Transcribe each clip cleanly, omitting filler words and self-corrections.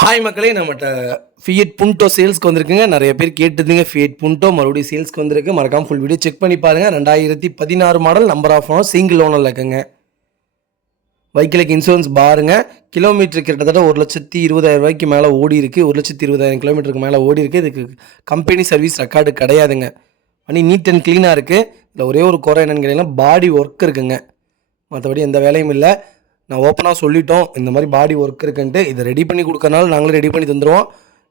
Hi மக்களே! நம்மட்ட Fiat புண்டோ சேல்ஸ்க்கு வந்திருக்குங்க. நெறைய பேர் கேட்டிருந்தீங்க. ஃபியட் புண்டோ மறுபடியும் சேல்ஸ்க்கு வந்திருக்கு. மறக்காம ஃபுல் வீடியோ செக் பண்ணி பாருங்க. 2016 model number of owner single ஓனர்ல இருக்குங்க. வெஹிக்கிளுக்கு இன்சூரன்ஸ் பாருங்க. கிலோமீட்டர் கிட்டத்தட்ட 1,20,000 மேல ஓடியிருக்கு. 1,20,000 கிலோமீட்டருக்கு மேல ஓடியிருக்கு. இதுக்கு கம்பெனி சர்வீஸ் ரெக்கார்டு கிடையாதுங்க. வண்டி நீட் அண்ட் கிளீனா இருக்கு. இதில ஒரே ஒரு குறை என்னன்னு கேட்டீங்கன்னா, பாடி ஒர்க் இருக்குங்க. மற்றபடி எந்த வேலையும் இல்லை. நான் ஓப்பனாக சொல்லிட்டோம் இந்த மாதிரி பாடி ஒர்க் இருக்குன்ட்டு. இதை ரெடி பண்ணி கொடுக்கறனால நாங்களே ரெடி பண்ணி தந்துடுவோம்.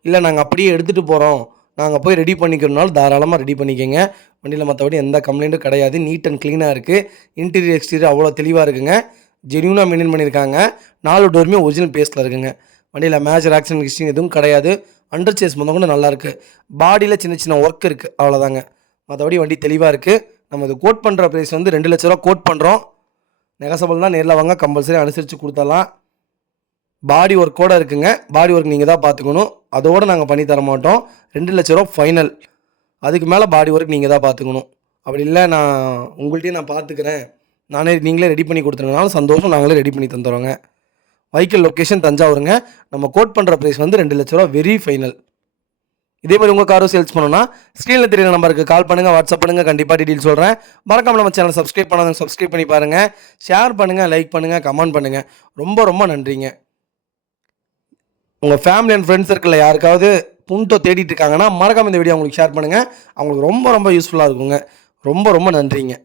இல்லை நாங்கள் அப்படியே எடுத்துகிட்டு போகிறோம், நாங்கள் போய் ரெடி பண்ணிக்கிறனால தாராளமாக ரெடி பண்ணிக்கோங்க. வண்டியில் மற்றபடி எந்த கம்ப்ளைண்ட்டும் கிடையாது. நீட் அண்ட் க்ளீனாக இருக்குது. இன்டீரியர் எக்ஸ்டீரியர் அவ்வளோ தெளிவாக இருக்குங்க. ஜென்யூனாக மெயின்டைன் பண்ணியிருக்காங்க. 4 டோருமே ஒரிஜினல் பேஸில் இருக்குங்க. வண்டியில் மேஜர் ஆக்சிடென்ட் ஹிஸ்ட்ரி எதுவும் கிடையாது. அண்டர் சேஸ் முதல் கூட நல்லாயிருக்கு. பாடியில் சின்ன சின்ன ஒர்க் இருக்குது, அவ்வளோதாங்க. மற்றபடி வண்டி தெளிவாக இருக்குது. நம்ம இது கோட் பண்ணுற ப்ரைஸ் வந்து 2 லட்ச ரூபா கோட் பண்ணுறோம். நெகசபிள் தான், நேரில் வாங்க, கம்பல்சரி அனுசரித்து கொடுத்துடலாம். பாடி ஒர்க்கோடு இருக்குங்க. பாடி ஒர்க் நீங்கள் தான் பார்த்துக்கணும். அதோடு நாங்கள் பண்ணி தர மாட்டோம். 2 லட்ச ரூபா ஃபைனல். அதுக்கு மேலே பாடி ஒர்க் நீங்கள் தான் பார்த்துக்கணும். அப்படி இல்லை நான் உங்கள்கிட்டயே நான் பார்த்துக்கிறேன், நீங்களே ரெடி பண்ணி கொடுத்துருங்கனாலும் சந்தோஷம், நாங்களே ரெடி பண்ணி தந்துடுறோங்க. Vehicle location தஞ்சாவூருங்க. நம்ம கோட் பண்ணுற ப்ரைஸ் வந்து 2 லட்ச ரூபா வெரி ஃபைனல். இதே மாதிரி உங்கள் காரும் சேல்ஸ் பண்ணணும்னா ஸ்க்ரீனில் தெரியுற நம்பருக்கு கால் பண்ணுங்கள், வாட்ஸ்அப் பண்ணுங்கள், கண்டிப்பாக டீட்டெயில் சொல்கிறேன். மறக்காமல் நம்ம சேனல் சப்ஸ்கிரைப் பண்ணாதவங்க சப்ஸ்கிரைப் பண்ணி பாருங்கள். ஷேர் பண்ணுங்கள், லைக் பண்ணுங்கள், கமெண்ட் பண்ணுங்கள். ரொம்ப ரொம்ப நன்றிங்க. உங்கள் ஃபேமிலி அண்ட் ஃப்ரெண்ட்ஸ் சர்க்கிளில் யாருக்காவது புண்டோ தேடிட்டு இருக்காங்கன்னா மறக்காமல் இந்த வீடியோ அவங்களுக்கு ஷேர் பண்ணுங்கள். அவங்களுக்கு ரொம்ப ரொம்ப யூஸ்ஃபுல்லாக இருக்குங்க. ரொம்ப ரொம்ப நன்றிங்க.